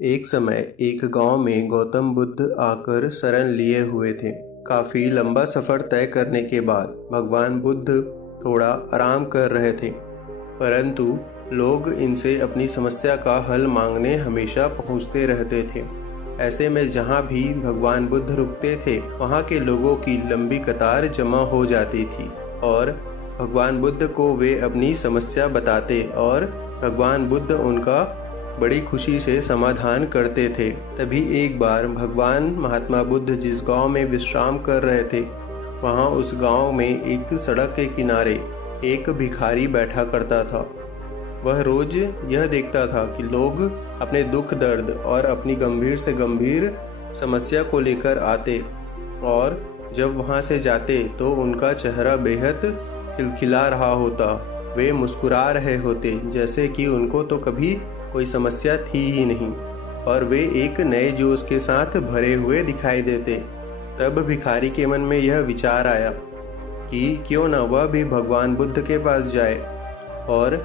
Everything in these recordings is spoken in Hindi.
एक समय एक गांव में गौतम बुद्ध आकर शरण लिए हुए थे। काफी लंबा सफर तय करने के बाद भगवान बुद्ध थोड़ा आराम कर रहे थे, परंतु लोग इनसे अपनी समस्या का हल मांगने हमेशा पहुंचते रहते थे। ऐसे में जहां भी भगवान बुद्ध रुकते थे, वहां के लोगों की लंबी कतार जमा हो जाती थी और भगवान बुद्ध को वे अपनी समस्या बताते और भगवान बुद्ध उनका बड़ी खुशी से समाधान करते थे। तभी एक बार भगवान महात्मा बुद्ध जिस गांव में विश्राम कर रहे थे, वहां उस गांव में एक सड़क के किनारे एक भिखारी बैठा करता था। वह रोज यह देखता था कि लोग अपने दुख दर्द और अपनी गंभीर से गंभीर समस्या को लेकर आते और जब वहां से जाते तो उनका चेहरा बेहद खिलखिला रहा होता। वे मुस्कुरा रहे होते जैसे कि उनको तो कभी कोई समस्या थी ही नहीं और वे एक नए जोश के साथ भरे हुए दिखाई देते। तब भिखारी के मन में यह विचार आया कि क्यों न वह भी भगवान बुद्ध के पास जाए और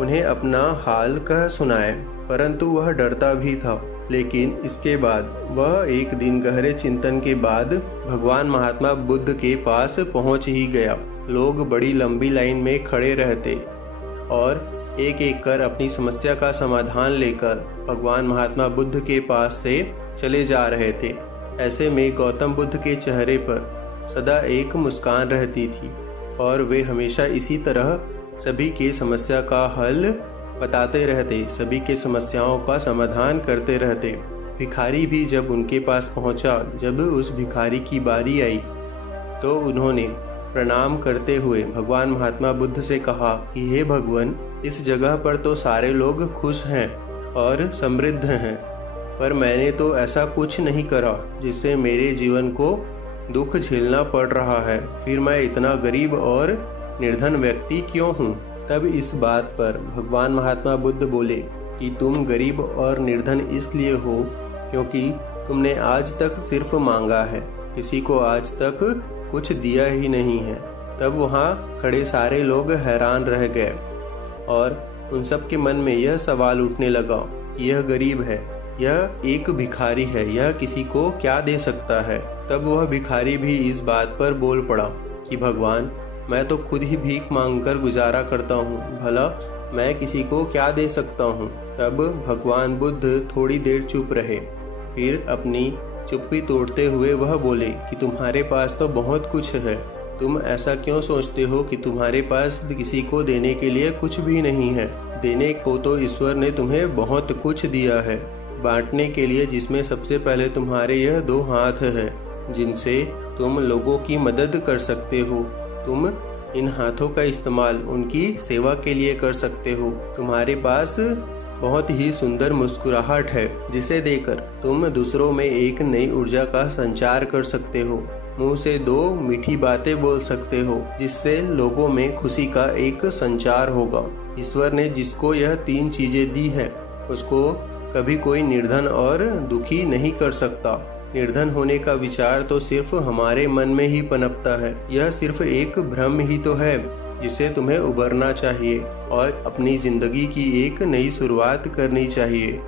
उन्हें अपना हाल कह सुनाए, परंतु वह डरता भी था। लेकिन इसके बाद वह एक दिन गहरे चिंतन के बाद भगवान महात्मा बुद्ध के पास पहुंच ही गया। लोग बड़ी लंबी लाइन में खड़े रहते और एक एक कर अपनी समस्या का समाधान लेकर भगवान महात्मा बुद्ध के पास से चले जा रहे थे। ऐसे में गौतम बुद्ध के चेहरे पर सदा एक मुस्कान रहती थी और वे हमेशा इसी तरह सभी के समस्या का हल बताते रहते, सभी के समस्याओं का समाधान करते रहते। भिखारी भी जब उनके पास पहुंचा, जब उस भिखारी की बारी आई तो उन्होंने प्रणाम करते हुए भगवान महात्मा बुद्ध से कहा कि हे भगवान, इस जगह पर तो सारे लोग खुश हैं और समृद्ध हैं, पर मैंने तो ऐसा कुछ नहीं करा जिससे मेरे जीवन को दुख झेलना पड़ रहा है। फिर मैं इतना गरीब और निर्धन व्यक्ति क्यों हूँ? तब इस बात पर भगवान महात्मा बुद्ध बोले कि तुम गरीब और निर्धन इसलिए हो क्योंकि तुमने आज तक सिर्फ मांगा है, किसी को आज तक कुछ दिया ही नहीं है। तब वहाँ खड़े सारे लोग हैरान रह गए और उन सब के मन में यह सवाल उठने लगा कि यह गरीब है, यह एक भिखारी है, यह किसी को क्या दे सकता है। तब वह भिखारी भी इस बात पर बोल पड़ा कि भगवान, मैं तो खुद ही भीख मांगकर गुजारा करता हूँ, भला मैं किसी को क्या दे सकता हूँ। तब भगवान बुद्ध थोड़ी देर चुप रहे, फिर अपनी चुप्पी तोड़ते हुए वह बोले कि तुम्हारे पास तो बहुत कुछ है, तुम ऐसा क्यों सोचते हो कि तुम्हारे पास किसी को देने के लिए कुछ भी नहीं है। देने को तो ईश्वर ने तुम्हें बहुत कुछ दिया है, बांटने के लिए जिसमें सबसे पहले तुम्हारे यह दो हाथ है जिनसे तुम लोगों की मदद कर सकते हो। तुम इन हाथों का इस्तेमाल उनकी सेवा के लिए कर सकते हो। तुम्हारे पास बहुत ही सुंदर मुस्कुराहट है जिसे देकर तुम दूसरों में एक नई ऊर्जा का संचार कर सकते हो। मुंह से दो मीठी बातें बोल सकते हो जिससे लोगों में खुशी का एक संचार होगा। ईश्वर ने जिसको यह तीन चीजें दी है उसको कभी कोई निर्धन और दुखी नहीं कर सकता। निर्धन होने का विचार तो सिर्फ हमारे मन में ही पनपता है। यह सिर्फ एक भ्रम ही तो है जिसे तुम्हें उबरना चाहिए और अपनी जिंदगी की एक नई शुरुआत करनी चाहिए।